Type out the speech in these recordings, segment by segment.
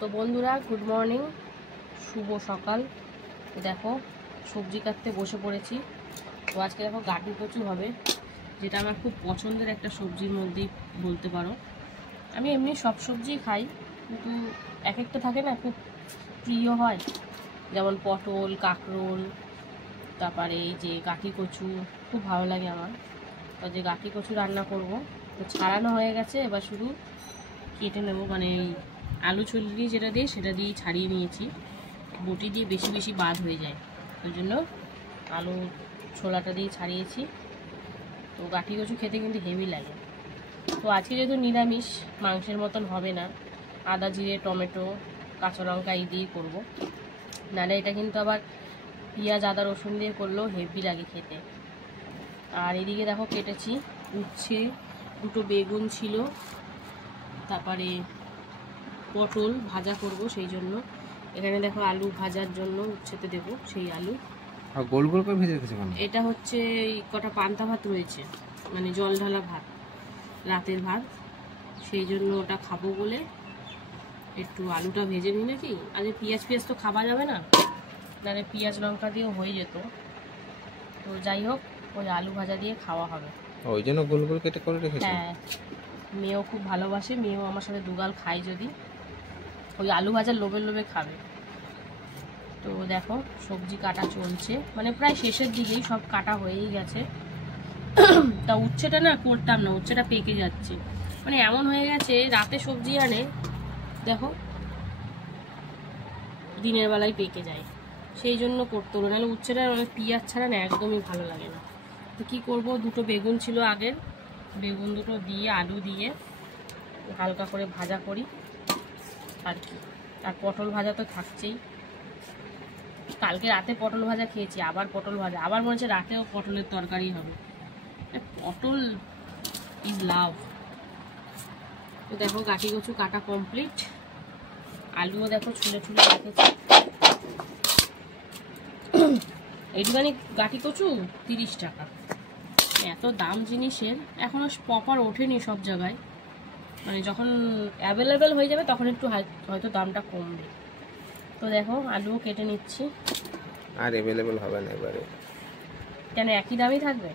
তো বন্ধুরা good morning, শুভ সকাল। দেখো সবজি কাটতে বসে পড়েছি। তো আজকে দেখো গাটি কচু হবে, যেটা আমার খুব পছন্দের একটা সবজির মধ্যেই বলতে পারো। আমি এমনি সব সবজিই খাই, কিন্তু এক একটা থাকে না খুব প্রিয় হয়, যেমন পটল, কাঁকরোল, তারপরে এই যে গাটি কচু খুব ভালো লাগে আমার। তো যে গাটি কচু রান্না করব, তো ছাড়ানো হয়ে গেছে, এবার শুধু কেটে নেবো। মানে এই আলু ছুলি যেটা দিয়ে সেটা দিয়েই ছাড়িয়ে নিয়েছি, বটি দিয়ে বেশি বেশি বাদ হয়ে যায়, ওই জন্য আলু ছোলাটা দিয়ে ছাড়িয়েছি। তো গাটি কচু খেতে কিন্তু হেভি লাগে। তো আজকে যেহেতু নিরামিষ, মাংসের মতন হবে না, আদা জিরে টমেটো কাঁচা লঙ্কা এই দিয়ে করবো, নাহলে এটা কিন্তু আবার পেঁয়াজ আদা রসুন দিয়ে করলেও হেভি লাগে খেতে। আর এদিকে দেখো কেটেছি উচ্ছে, দুটো বেগুন ছিল, তারপরে পটল ভাজা করব, সেই জন্য এখানে দেখো আলু ভাজার জন্য উচ্ছেতে দেবো সেই আলু। আর গোল গোল করে ভেজে রেখেছে কেন? এটা হচ্ছে কটা পান্তা ভাত রয়েছে, মানে জল ঢালা ভাত, রাতের ভাত, সেই জন্য ওটা খাবো বলে একটু আলুটা ভেজে নিই নাকি। আগে পেঁয়াজ তো খাওয়া যাবে না, নাহলে পেঁয়াজ লঙ্কা দিয়েও হয়ে যেত। তো যাই হোক, ওই আলু ভাজা দিয়ে খাওয়া হবে, ওই জন্য গোল গোল কেটে করে রেখেছে। হ্যাঁ, মেয়েও খুব ভালোবাসে, মেয়েও আমার সাথে দুগাল খায়, যদি ওই আলু ভাজার লোভে লোভে খাবে। তো দেখো সবজি কাটা চলছে, মানে প্রায় শেষের দিকেই, সব কাটা হয়েই গেছে। তা উচ্ছেটা না করতাম না, উচ্ছেটা পেকে যাচ্ছে, মানে এমন হয়ে গেছে রাতে সবজি আনে দেখো দিনের বেলায় পেকে যায়, সেই জন্য করতে হলো। নাহলে উচ্ছেটা মানে পেঁয়াজ ছাড়া না একদমই ভালো লাগে না। তো কী করবো, দুটো বেগুন ছিল আগের, বেগুন দুটো দিয়ে আলু দিয়ে হালকা করে ভাজা করি আর কি। আর পটল ভাজা তো থাকছেই, কালকে রাতে পটল ভাজা খেয়েছি, আবার পটল ভাজা, আবার মনে হচ্ছে রাতেও পটলের তরকারি হবে। পটল ইজ লাভ। তো দেখো গাটি কচু কাটা কমপ্লিট, আলুও দেখো ছুলে ছুলে রেখেছি। এইটুখানি গাটি কচু 30 টাকা, এত দাম জিনিসের। এখনো প্রপার ওঠেনি সব জায়গায়, মানে যখন অ্যাভেলেবেল হয়ে যাবে তখন একটু হয়তো দামটা কমবে। তো দেখো আলুও কেটে নিচ্ছি। আর অ্যাভেলেবল হবে না এবারে, কেন একই দামই থাকবে?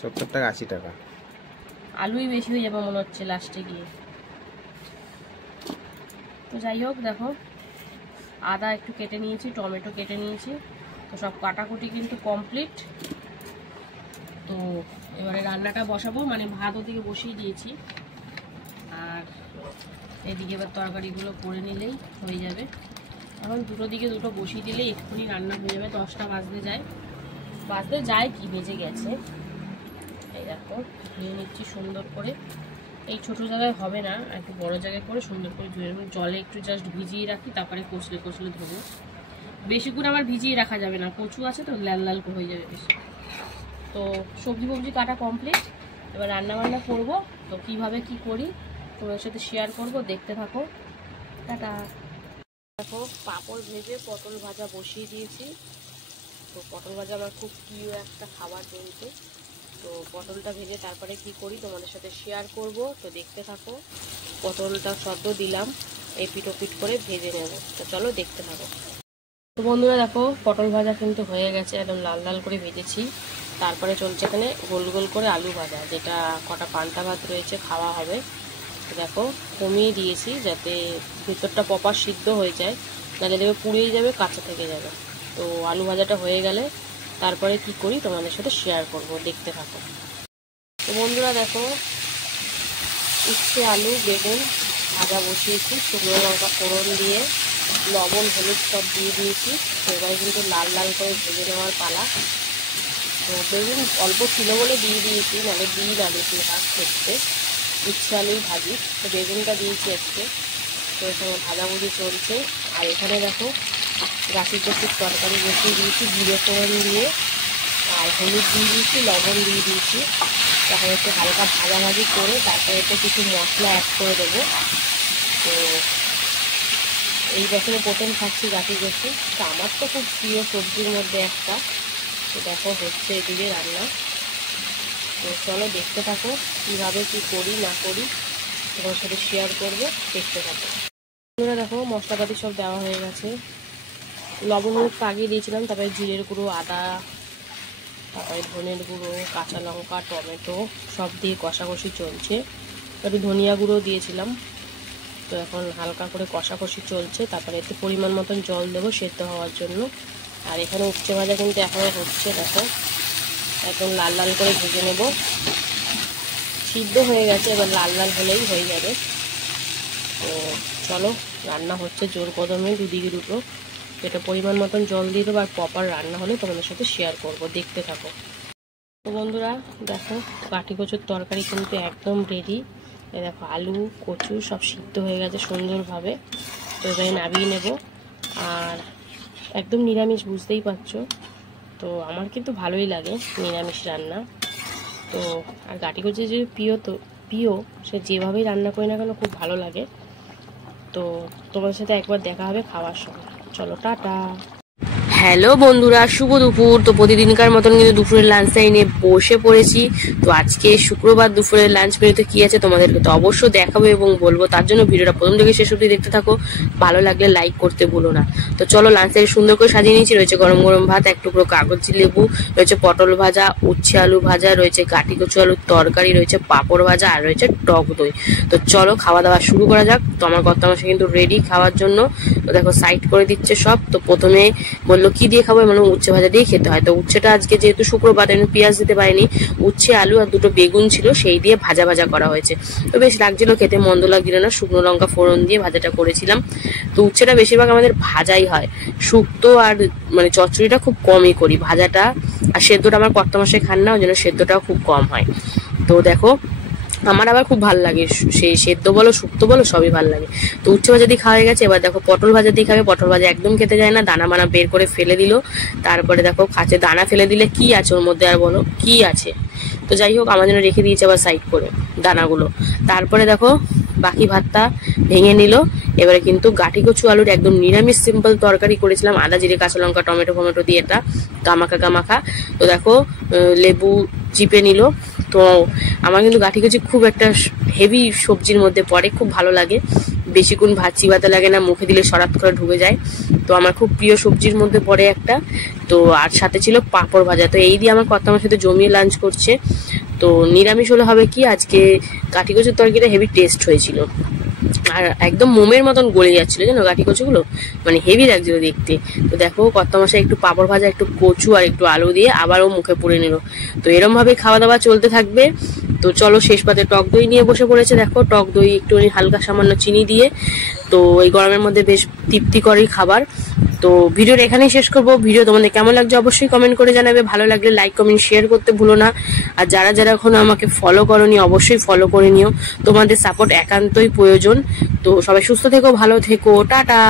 70 টাকা 80 টাকা, আলুই বেশি হয়ে যাবে মনে হচ্ছে লাস্টে গিয়ে। তো যাই হোক, দেখো আদা একটু কেটে নিয়েছি, টমেটো কেটে নিয়েছি, তো সব কাটাকুটি কিন্তু কমপ্লিট। তো এবারে রান্নাটা বসাবো, মানে ভাত ওদিকে বসিয়ে দিয়েছি, আর এদিকে এবার তরকারিগুলো করে নিলেই হয়ে যাবে। এখন দুটো দিকে দুটো বসিয়ে দিলেই এক্ষুনি রান্না হয়ে যাবে। 10টা বাজতে যায় কি বেজে গেছে। এই দেখো ধুয়ে নিচ্ছি সুন্দর করে, এই ছোটো জায়গায় হবে না, একটু বড় জায়গায় করে সুন্দর করে ধুয়ে নেব। জলে একটু জাস্ট ভিজিয়ে রাখি, তারপরে কষলে কষলে ধোবো। বেশিক্ষণ আবার ভিজিয়ে রাখা যাবে না, কচু আছে তো লাল লাল হয়ে যাবে বেশি। তো সবজি কাটা কমপ্লিট, এবার রান্নাবান্না করবো। তো কিভাবে কি করি তোমাদের সাথে শেয়ার করব, দেখতে থাকো। টাটা। দেখো পাঁপড় ভেজে পটল ভাজা বসিয়ে দিয়েছি। তো পটল ভাজা আমার খুব প্রিয় একটা খাবার বলতে। তো পটলটা ভেজে তারপরে কি করি তোমাদের সাথে শেয়ার করব, তো দেখতে থাকো। পটলটা সদ্য দিলাম, এপিট ওপিট করে ভেজে নেব, তো চলো দেখতে থাকো। তো বন্ধুরা দেখো পটল ভাজা কিন্তু হয়ে গেছে, একদম লাল লাল করে ভেজেছি। তারপরে চলছে এখানে গোল গোল করে আলু ভাজা, যেটা কটা পান্তা ভাত রয়েছে খাওয়া হবে। দেখো কমিয়ে দিয়েছি যাতে ভিতরটা প্রপার সিদ্ধ হয়ে যায়, নাহলে দেখবে পুড়েই যাবে, কাঁচা থেকে যাবে। তো আলু ভাজাটা হয়ে গেলে তারপরে কি করি তোমাদের সাথে শেয়ার করব, দেখতে থাকো। তো বন্ধুরা দেখো উচ্ছে আলু বেগুন ভাজা বসিয়েছি, শুকনো লঙ্কা ফোড়ন দিয়ে লবণ হলুদ সব দিয়ে দিয়েছি। তো এবারে কিন্তু লাল লাল করে ভেজে নেওয়ার পালা। তো বেগুন অল্প ছিল বলে দিয়ে দিয়েছি, নাহলে দিই না বেশি ভাগ করতে, উচ্ছে আলুই ভাজি। তো বেগুনটা দিয়েছি আজকে। তো এখানে ভাজাভুজি চলছে। আর এখানে দেখো গাছি কচুর তরকারি বসিয়ে দিয়েছি, জিরে ফোড়ন দিয়ে আর হলুদ দিয়ে দিয়েছি, লবণ দিয়ে দিয়েছি। তখন একটু হালকা ভাজাভাজি করে তারপরে একটু কিছু মশলা অ্যাড করে দেবো। তো এই বছরে প্রথম খাচ্ছি গাছি কচু, তো আমার তো খুব প্রিয় সবজির মধ্যে একটা। তো দেখো হচ্ছে এদিকে রান্না। তো চলো দেখতে থাকো কীভাবে কী করি না করি। তোমার সাথে শেয়ার করবো, দেখতে থাকো। বন্ধুরা দেখো মশলাপাতি সব দেওয়া হয়ে গেছে, লবণ হলুদ পাকিয়ে দিয়েছিলাম, তারপরে জিরের গুঁড়ো, আদা, তারপরে ধনের গুঁড়ো, কাঁচা লঙ্কা, টমেটো সব দিয়ে কষাকষি চলছে। একটু ধনিয়া গুঁড়ো দিয়েছিলাম। তো এখন হালকা করে কষাকষি চলছে। তারপরে এতে পরিমাণ মতন জল দেবো সেদ্ধ হওয়ার জন্য। আর এখানে উচ্ছে ভাজা কিন্তু এখনও হচ্ছে, দেখো একদম লাল লাল করে ভেজে নেব। সিদ্ধ হয়ে গেছে, এবার লাল লাল হলেই হয়ে যাবে। তো চলো, রান্না হচ্ছে জোর কদমে, দুদিকে দুটো। এটা পরিমাণ মতন জল দিয়ে দেবো, আর প্রপার রান্না হলে তোমাদের সাথে শেয়ার করব, দেখতে থাকো। তো বন্ধুরা দেখো কাঠি কচুর তরকারি কিন্তু একদম রেডি। দেখো আলু কচু সব সিদ্ধ হয়ে গেছে সুন্দরভাবে। তো এবারে নামিয়ে নেব। আর একদম নিরামিষ, বুঝতেই পারছো। তো আমার কিন্তু ভালোই লাগে নিরামিষ রান্না। তো আর কাঠি কচু যে প্রিয় সে যেভাবেই রান্না করি না কেন খুব ভালো লাগে। তো তোমাদের সাথে একবার দেখা হবে খাওয়ার সময়। চলো টাটা। হ্যালো বন্ধুরা, শুভ দুপুর। তো প্রতিদিনকার মতন কিন্তু দুপুরের লাঞ্চ টাইমে বসে পড়েছি। তো আজকে শুক্রবার দুপুরের লাঞ্চ মেনুতে কি আছে তোমাদেরকে তো অবশ্যই দেখাবো এবং বলবো। তার জন্য ভিডিওটা প্রথম থেকে শেষ অবধি দেখতে থাকো। ভালো লাগলে লাইক করতে ভুলো না। তো চলো, লাঞ্চ টাইম সুন্দর করে সাজিয়ে নিয়েছি। রয়েছে গরম গরম ভাত, এক টুকরো কাগজি লেবু, রয়েছে পটল ভাজা, উচ্ছে আলু ভাজা, রয়েছে কাঠি কচু আলুর তরকারি, রয়েছে পাঁপড় ভাজা, আর রয়েছে টক দই। তো চলো খাওয়া দাওয়া শুরু করা যাক। তো আমার কর্তামশাই কিন্তু রেডি খাওয়ার জন্য। তো দেখো সাইড করে দিচ্ছে সব। তো প্রথমে বললো কি দিয়ে খাবো, মানে উচ্ছে ভাজা দিয়ে খেতে হয়। তো উচ্ছেটা আজকে যেহেতু শুক্রবার আমি পেঁয়াজ দিতে পারিনি, উচ্ছে আলু আর দুটো বেগুন ছিল সেই দিয়ে ভাজা ভাজা করা হয়েছে। তো বেশ লাগছিল খেতে, মন্দ লাগছিল না। শুকনো লঙ্কা ফোড়ন দিয়ে ভাজাটা করেছিলাম। তো উচ্ছেটা বেশিরভাগ আমাদের ভাজাই হয়, শুক্তো আর মানে চচ্চড়িটা খুব কমই করি। ভাজাটা আর সেদ্ধটা আমার কর্তামশাই খান না, ওই জন্য সেদ্ধটাও খুব কম হয়। তো দেখো আমার আবার খুব ভালো লাগে, সেই সেদ্ধ বলো শুক্তো বলো সবই ভালো লাগে। তো উচ্ছে ভাজা দিয়ে খাওয়া হয়ে গেছে। এবার দেখো পটল ভাজা দিয়ে খাবে। পটল ভাজা একদম খেতে যায় না, দানা বানা বের করে ফেলে দিল। তারপরে দেখো খাচ্ছে, দানা ফেলে দিলে কি আছে ওর মধ্যে আর বলো কি আছে। তো যাই হোক আমার জন্য রেখে দিয়েছে আবার সাইড করে দানাগুলো। তারপরে দেখো বাকি ভাতটা ভেঙে নিল। এবারে কিন্তু গাঠি কচু আলুর একদম নিরামিষ সিম্পল তরকারি করেছিলাম, আদা জিরে কাঁচা লঙ্কা টমেটো ফমেটো দিয়ে, এটা গামাখা গামাখা। তো দেখো লেবু চিপে নিল। তো আমার কিন্তু গাঠি কচু খুব একটা হেভি সবজির মধ্যে পড়ে, খুব ভালো লাগে। বেশিক্ষণ ভাত চিবাতে লাগে না, মুখে দিলে সরাত করে ঢুকে যায়। তো আমার খুব প্রিয় সবজির মধ্যে পড়ে একটা। তো আর সাথে ছিল পাঁপড় ভাজা। তো এই দিয়ে আমার কর্তামার সাথে জমিয়ে লাঞ্চ করছে। তো নিরামিষ হলে হবে কি, আজকে গাঠি কচুর তরকারিটা হেভি টেস্ট হয়েছিল, আর একদম মোমের মতন গলে যাচ্ছিল জানো গাঠি কচুগুলো, মানে হেভি লাগছিল দেখতে। তো দেখো কর্তামশাই একটু পাঁপড় ভাজা, একটু কচু আর একটু আলু দিয়ে আবারও মুখে পুরে নিল। তো এরম ভাবে খাওয়া দাওয়া চলতে থাকবে। তো চলো শেষ পাতে টক দই নিয়ে বসে পড়েছে। দেখো টক দই একটু হালকা সামান্য চিনি দিয়ে। তো এই গরমের মধ্যে বেশ তৃপ্তিকরই খাবার। তো ভিডিওটা এখানেই শেষ করবো। ভিডিও তোমাদের কেমন লাগছে অবশ্যই কমেন্ট করে জানাবে। ভালো লাগলে লাইক কমেন্ট শেয়ার করতে ভুলো না। আর যারা যারা এখনো আমাকে ফলো করোনি অবশ্যই ফলো করে নিও, তোমাদের সাপোর্ট একান্তই প্রয়োজন। তো সবাই সুস্থ থেকো, ভালো থেকো, টাটা।